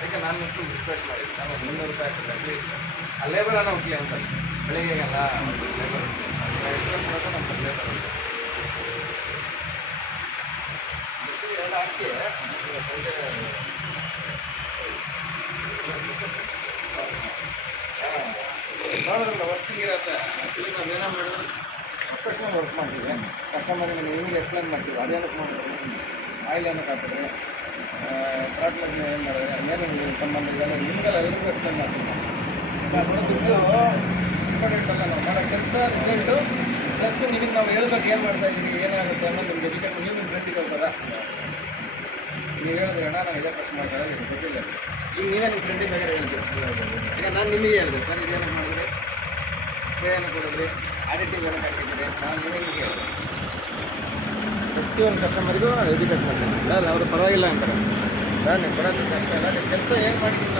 ಅದಕ್ಕೆ ನಾನು ರಿಕ್ವೆಸ್ಟ್ ಮಾಡಿದ್ದೆ, ನಾನು ₹300 ಹಾಕಿಲ್ಲ ಅಟ್ಲೀಸ್ಟ್ ಆ ಲೇಬರನ್ನು ಹೋಗ್ಲಿ ಅಂತ. ಬೆಳಿಗ್ಗೆಗೆಲ್ಲ ಒಂದು ಲೇಬರ್ ಎಷ್ಟೊಂದು ನಮ್ಮ ಲೇಬರ್ ಉಂಟು. ಎರಡು ಹಾಕಿ ನೋಡೋದ್ರಲ್ಲ ವರ್ಕಿಂಗ್ ಇರುತ್ತೆ. ಆ್ಯಕ್ಚುಲಿ ನಾವು ಏನೋ ಮಾಡಿದ್ರು ಪ್ರೊಫೆಷ್ನಲ್ ವರ್ಕ್ ಮಾಡ್ತೀವಿ. ಕಸ್ಟಮರಿಗೆ ನಾವು ಹಿಂಗೆ ಎಕ್ಸ್ಪ್ಲೇನ್ ಮಾಡ್ತೀವಿ. ಅದೇನಕ್ಕೆ ಮಾಡಿದ್ರೆ ಆಯಿಲ್ ಏನಕ್ಕೆ ಹಾಕಿದ್ರೆ ಪ್ರಾಟ್ಲರ್ನ ಏನು ಮಾಡಿದ್ರೆ ಏನು ಸಂಬಂಧ ಇದೆಲ್ಲ ನಿಮಗೆಲ್ಲ ಎಲ್ಲರಿಗೂ ಎಕ್ಸ್ಪ್ಲೇನ್ ಮಾಡ್ತೀವಿ. ನೋಡೋದು ಇಂಪಾರ್ಟೆಂಟ್ ಅಲ್ಲ, ನಾವು ಮಾಡೋ ಕೆಲಸ ರಿಸಲ್ಟು ಪ್ಲಸ್ ನಿಮಗೆ ನಾವು ಹೇಳ್ಬೇಕು ಏನು ಮಾಡ್ತಾ ಇದ್ದೀವಿ ಏನಾಗುತ್ತೆ ಅನ್ನೋದು ನಿಮ್ಗೆ ಎಜುಕೇಟ್ ನೀವು ನಿಮ್ಮ ಫ್ರೆಂಡಿಗೆ ಹೇಳ್ತಾರ. ನೀವು ಹೇಳಿದ್ರೆ ಅಣ್ಣ ನಾನು ಇದೇ ಖರ್ಚು ಮಾಡ್ತಾರೆ ಗೊತ್ತಿಲ್ಲ. ಈಗ ನೀವೇ ನಿಮ್ಮ ಫ್ರೆಂಡಿಗೆ ಬೇಕಾದ್ರೆ ಹೇಳ್ತೀವಿ. ಈಗ ನಾನು ನಿಮಗೆ ಹೇಳಿದೆ ಸರ್ ಇದೇನಕ್ಕೆ ಮಾಡಿದ್ರಿ, ಏನು ಕೊಡಿದ್ರಿ, ಆಡಿಟಿಂಗ್ ಏನಕ್ಕೆ ಹಾಕಿದ್ದೀರಿ, ನಾನು ನಿಮಗೆ ಹೇಳಿದೆ. ಪ್ರತಿಯೊಂದು ಕಸ್ಟಮರಿಗೂ ಎಜುಕೇಟ್ ಮಾಡ್ತೀನಿ. ಅಲ್ಲ ಅವರು ಪರವಾಗಿಲ್ಲ ಅಂತಾರೆ. ಸರ್ ನೀವು ಕೊಡೋದು ಕಷ್ಟ ಇಲ್ಲ, ನೀವು ಕೆಲಸ ಏನು ಮಾಡಿದ್ದೀನಿ